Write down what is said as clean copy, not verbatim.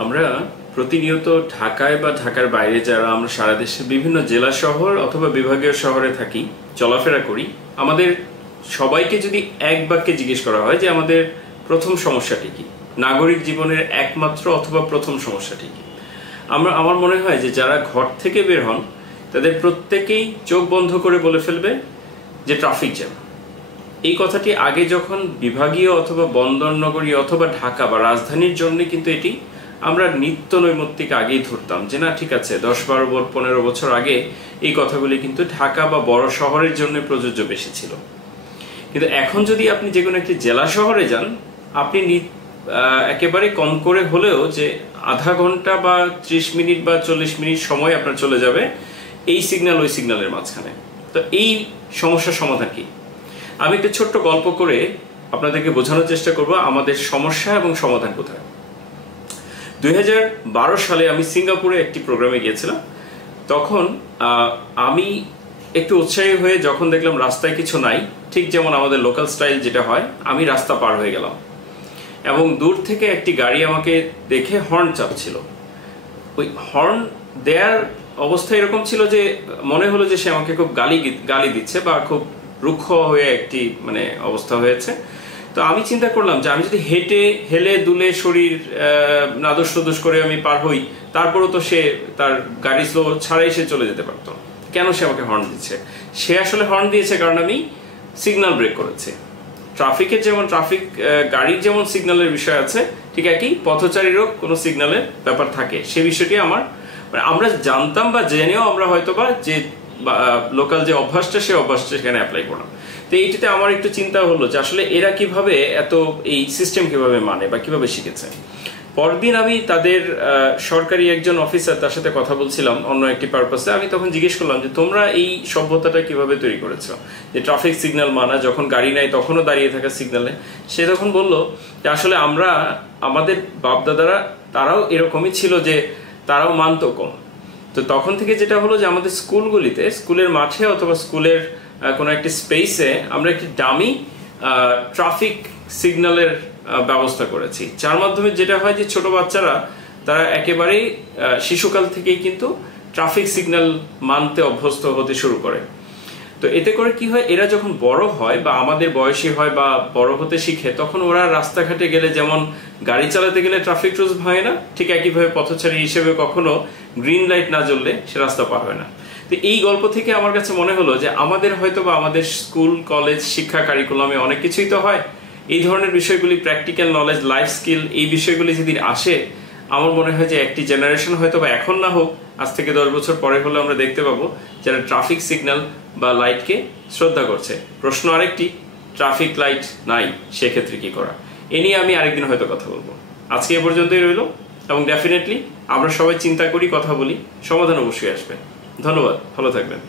আমরা প্রতিনিয়ত ঢাকায় বা ঢাকার বাইরে যারা আমরা সারা দেশের বিভিন্ন জেলা শহর অথবা বিভাগীয় শহরে থাকি, চলাফেরা করি, আমাদের সবাইকে যদি এক বাক্যে জিজ্ঞেস করা হয় যে আমাদের প্রথম সমস্যাটি কি, নাগরিক জীবনের একমাত্র অথবা প্রথম সমস্যাটি কি, আমার মনে হয় যে যারা ঘর থেকে বের হন তাদের প্রত্যেকেই চোখ বন্ধ করে বলে ফেলবে যে ট্রাফিক জ্যাম। এই কথাটি আগে যখন বিভাগীয় অথবা বন্দর নগরী অথবা ঢাকা বা রাজধানীর জন্য কিন্তু এটি আমরা নিত্য নৈমিত্তিক আগেই ধরতাম যে না ঠিক আছে, 10-12-15 বছর আগে এই কথাগুলি কিন্তু ঢাকা বা বড় শহরের জন্য প্রযোজ্য বেশি ছিল। কিন্তু এখন যদি আপনি যে কোনো একটি জেলা শহরে যান, আপনি একেবারে কম করে হলেও যে আধা ঘন্টা বা 30 মিনিট বা 40 মিনিট সময় আপনার চলে যাবে এই সিগন্যাল ওই সিগন্যালের মাঝখানে। তো এই সমস্যার সমাধান কি? আমি একটা ছোট্ট গল্প করে আপনাদেরকে বোঝানোর চেষ্টা করব আমাদের সমস্যা এবং সমাধান কোথায়। 2012 সালে আমি সিঙ্গাপুরে একটি প্রোগ্রামে গিয়েছিলাম। তখন আমি একটু উৎসাহী হয়ে যখন দেখলাম রাস্তায় কিছু নাই, ঠিক যেমন আমাদের লোকাল স্টাইল যেটা হয়, আমি রাস্তা পার হয়ে গেলাম এবং দূর থেকে একটি গাড়ি আমাকে দেখে হর্ন চাপছিল। ওই হর্ন দেয়ার অবস্থা এরকম ছিল যে মনে হলো যে সে আমাকে খুব গালি দিচ্ছে বা খুব রুক্ষ হয়ে একটি অবস্থা হয়েছে। তো আমি চিন্তা করলাম যে আমি যদি হেঁটে হেলে দুলে শরীর নাদুস নদুস করে আমি পার হই, তারপরও তো সে তার গাড়ি স্লো ছাড়াই সে চলে যেতে পারতো, কেন সে আমাকে হর্ন দিচ্ছে? সে আসলে হর্ন দিয়েছে কারণ আমি সিগন্যাল ব্রেক করেছি। ট্রাফিকের যেমন গাড়ির যেমন সিগন্যালের বিষয় আছে, ঠিক একই পথচারীরও কোনো সিগন্যালের ব্যাপার থাকে। সে বিষয়টি আমরা জানতাম বা জেনেও আমরা হয়তোবা যে লোকাল যে অভ্যাসটা সে অভ্যাসটা সেখানে অ্যাপ্লাই করলাম। তো এইটিতে আমার একটু চিন্তা হলো যে আসলে এরা কিভাবে এত এই সিস্টেম কিভাবে মানে বা কিভাবে শিখেছে। পরদিন আমি তাদের সরকারি একজন অফিসার, তার সাথে কথা বলছিলাম অন্য একটি পারপাসে। আমি তখন জিজ্ঞেস করলাম যে তোমরা এই সভ্যতাটা কিভাবে তৈরি করেছো, যে ট্রাফিক সিগন্যাল মানা, যখন গাড়ি নাই তখনও দাঁড়িয়ে থাকা সিগন্যালে। সে তখন বলল যে আসলে আমাদের বাপদাদারা তারাও এরকমই ছিল, যে তারাও মানতো কম। তো তখন থেকে যেটা হলো যে আমাদের স্কুলগুলিতে, স্কুলের মাঠে অথবা স্কুলের কোনো একটি স্পেসে আমরা একটি ডামি ট্রাফিক সিগন্যালের ব্যবস্থা করেছি, যার মাধ্যমে যেটা হয় যে ছোট বাচ্চারা তারা একেবারেই শিশুকাল থেকেই কিন্তু ট্রাফিক সিগন্যাল মানতে অভ্যস্ত হতে শুরু করে। তো এতে করে কি হয়, এরা যখন বড় হয় বা আমাদের বয়সী হয় বা বড় হতে শিখে, তখন ওরা রাস্তাঘাটে গেলে যেমন গাড়ি চালাতে গেলে ট্রাফিক রুলস ভাঙে না, ঠিক একইভাবে পথচারী হিসেবে কখনো গ্রিন লাইট না জ্বললে সে রাস্তা পার হয় না। তো এই গল্প থেকে আমার কাছে মনে হলো যে আমাদের হয়তো বা আমাদের স্কুল কলেজ শিক্ষা কারিকুলামে অনেক কিছুই তো হয়, এই ধরনের বিষয়গুলি, প্র্যাকটিক্যাল নলেজ, লাইফ স্কিল, এই বিষয়গুলি যদি আসে, আমার মনে হয় যে একটি জেনারেশন হয়তো বা এখন না হোক, আজ থেকে 10 বছর পরে হলে আমরা দেখতে পাবো যারা ট্রাফিক সিগন্যাল বা লাইটকে শ্রদ্ধা করছে। প্রশ্ন আরেকটি, ট্রাফিক লাইট নাই, সেক্ষেত্রে কি করা? এ নিয়ে আমি আরেকদিন হয়তো কথা বলবো। আজকে এ পর্যন্তই রইল, এবং ডেফিনেটলি আমরা সবাই চিন্তা করি, কথা বলি, সমাধান অবশ্যই আসবে। ধন্যবাদ, ভালো থাকবেন।